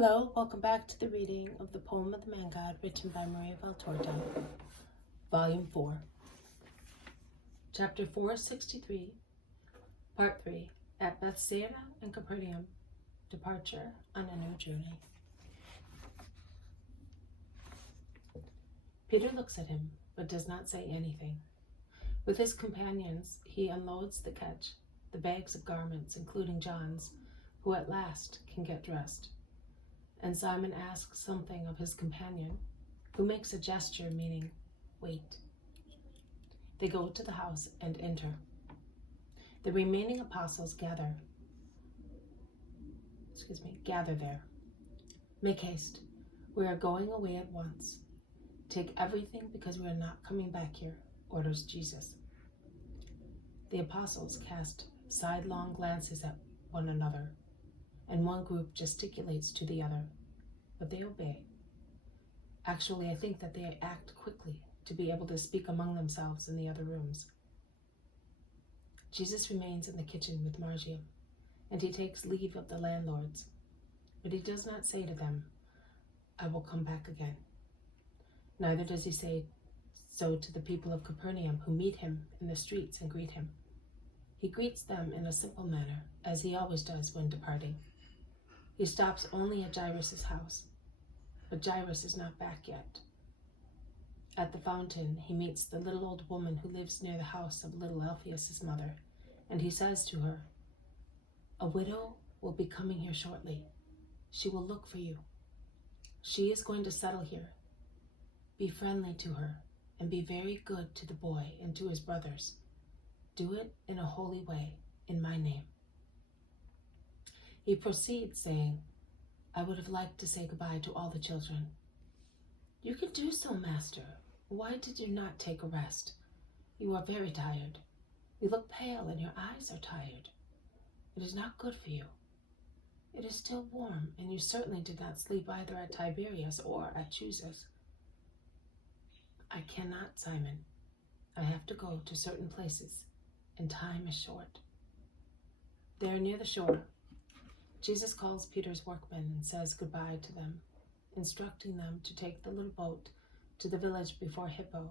Hello, welcome back to the reading of the poem of the Man God written by Maria Valtorta, Volume 4, Chapter 463, Part 3, At Bethsaida and Capernaum, Departure on a New Journey. Peter looks at him, but does not say anything. With his companions, he unloads the catch, the bags of garments, including John's, who at last can get dressed. And Simon asks something of his companion, who makes a gesture meaning, wait. They go to the house and enter. The remaining apostles gather there. Make haste. We are going away at once. Take everything because we are not coming back here, orders Jesus. The apostles cast sidelong glances at one another, and one group gesticulates to the other, but they obey. Actually, I think that they act quickly to be able to speak among themselves in the other rooms. Jesus remains in the kitchen with Margium, and he takes leave of the landlords, but he does not say to them, I will come back again. Neither does he say so to the people of Capernaum who meet him in the streets and greet him. He greets them in a simple manner, as he always does when departing. He stops only at Jairus' house, but Jairus is not back yet. At the fountain, he meets the little old woman who lives near the house of little Alphaeus' mother, and he says to her, a widow will be coming here shortly. She will look for you. She is going to settle here. Be friendly to her, and be very good to the boy and to his brothers. Do it in a holy way, in my name. He proceeds, saying, I would have liked to say goodbye to all the children. You can do so, Master. Why did you not take a rest? You are very tired. You look pale and your eyes are tired. It is not good for you. It is still warm, and you certainly did not sleep either at Tiberias or at Chuza's. I cannot, Simon. I have to go to certain places, and time is short. They are near the shore. Jesus calls Peter's workmen and says goodbye to them, instructing them to take the little boat to the village before Hippo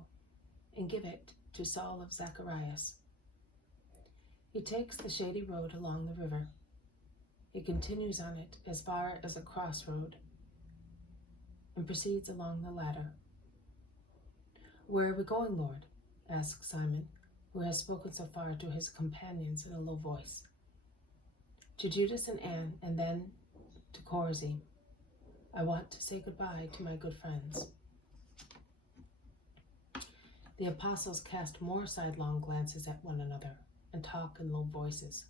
and give it to Saul of Zacharias. He takes the shady road along the river. He continues on it as far as a crossroad and proceeds along the latter. Where are we going, Lord? Asks Simon, who has spoken so far to his companions in a low voice. To Judas and Anne, and then to Chorazin. I want to say goodbye to my good friends. The apostles cast more sidelong glances at one another and talk in low voices.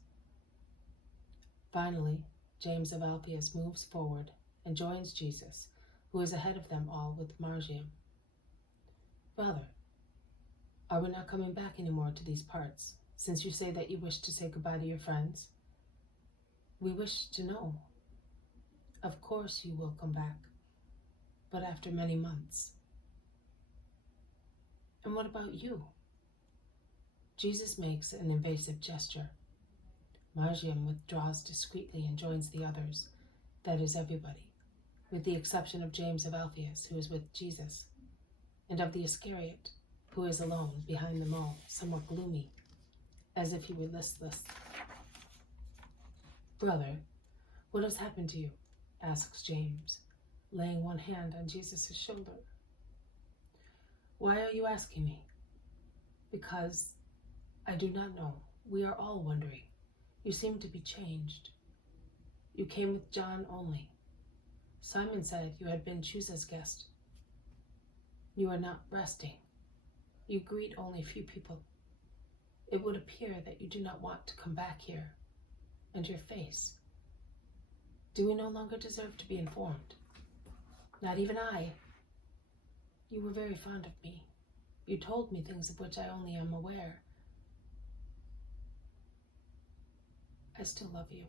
Finally, James of Alphaeus moves forward and joins Jesus, who is ahead of them all with Margium. Brother, are we not coming back anymore to these parts, since you say that you wish to say goodbye to your friends? We wish to know. Of course you will come back, but after many months. And what about you? Jesus makes an invasive gesture. Margium withdraws discreetly and joins the others, that is everybody, with the exception of James of Alphaeus, who is with Jesus, and of the Iscariot, who is alone behind them all, somewhat gloomy, as if he were listless. Brother, what has happened to you? Asks James, laying one hand on Jesus' shoulder. Why are you asking me? Because I do not know. We are all wondering. You seem to be changed. You came with John only. Simon said you had been Chuza's guest. You are not resting. You greet only few people. It would appear that you do not want to come back here. And your face. Do we no longer deserve to be informed? Not even I. You were very fond of me. You told me things of which I only am aware. I still love you,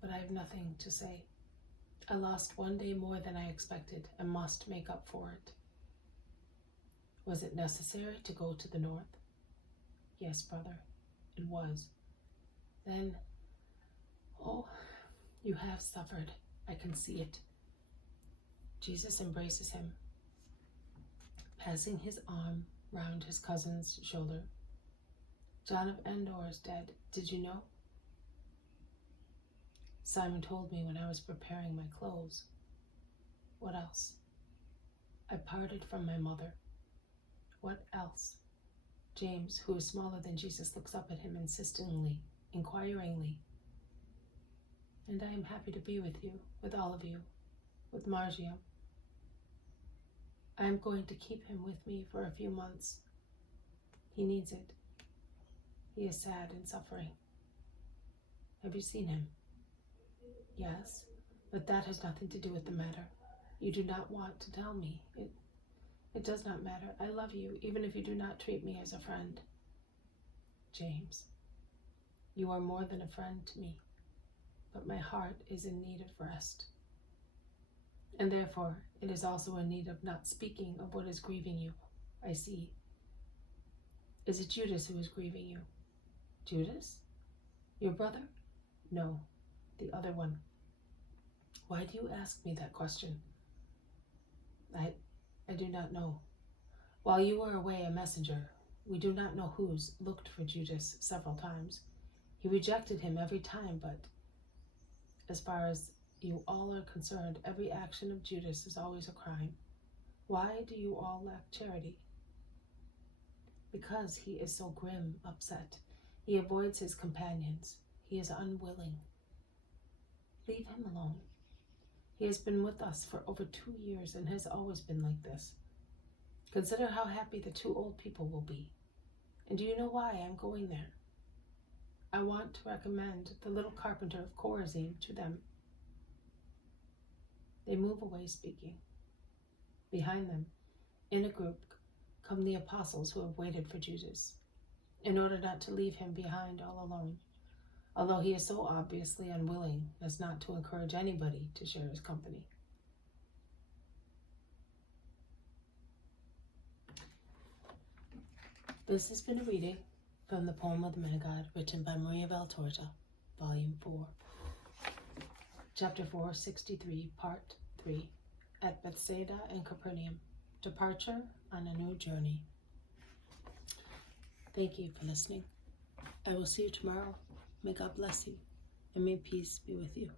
but I have nothing to say. I lost one day more than I expected and must make up for it. Was it necessary to go to the north? Yes, brother, it was. Then, oh, you have suffered. I can see it. Jesus embraces him, passing his arm round his cousin's shoulder. John of Endor is dead. Did you know? Simon told me when I was preparing my clothes. What else? I parted from my mother. What else? James, who is smaller than Jesus, looks up at him insistingly, inquiringly. And I am happy to be with you, with all of you, with Margium. I am going to keep him with me for a few months. He needs it. He is sad and suffering. Have you seen him? Yes, but that has nothing to do with the matter. You do not want to tell me. It does not matter. I love you, even if you do not treat me as a friend. James, you are more than a friend to me, but my heart is in need of rest. And therefore, it is also in need of not speaking of what is grieving you. I see. Is it Judas who is grieving you? Judas? Your brother? No, the other one. Why do you ask me that question? I do not know. While you were away, a messenger, we do not know whose, looked for Judas several times. He rejected him every time, but as far as you all are concerned, every action of Judas is always a crime. Why do you all lack charity? Because he is so grim, upset. He avoids his companions. He is unwilling. Leave him alone. He has been with us for over 2 years and has always been like this. Consider how happy the 2 old people will be. And do you know why I'm going there? I want to recommend the little carpenter of Chorazin to them. They move away speaking. Behind them, in a group, come the apostles who have waited for Jesus, in order not to leave him behind all alone, although he is so obviously unwilling as not to encourage anybody to share his company. This has been a reading from the poem of the Menagod, written by Maria Valtorta, Volume 4. Chapter 463, Part 3, at Bethsaida and Capernaum, Departure on a New Journey. Thank you for listening. I will see you tomorrow. May God bless you, and may peace be with you.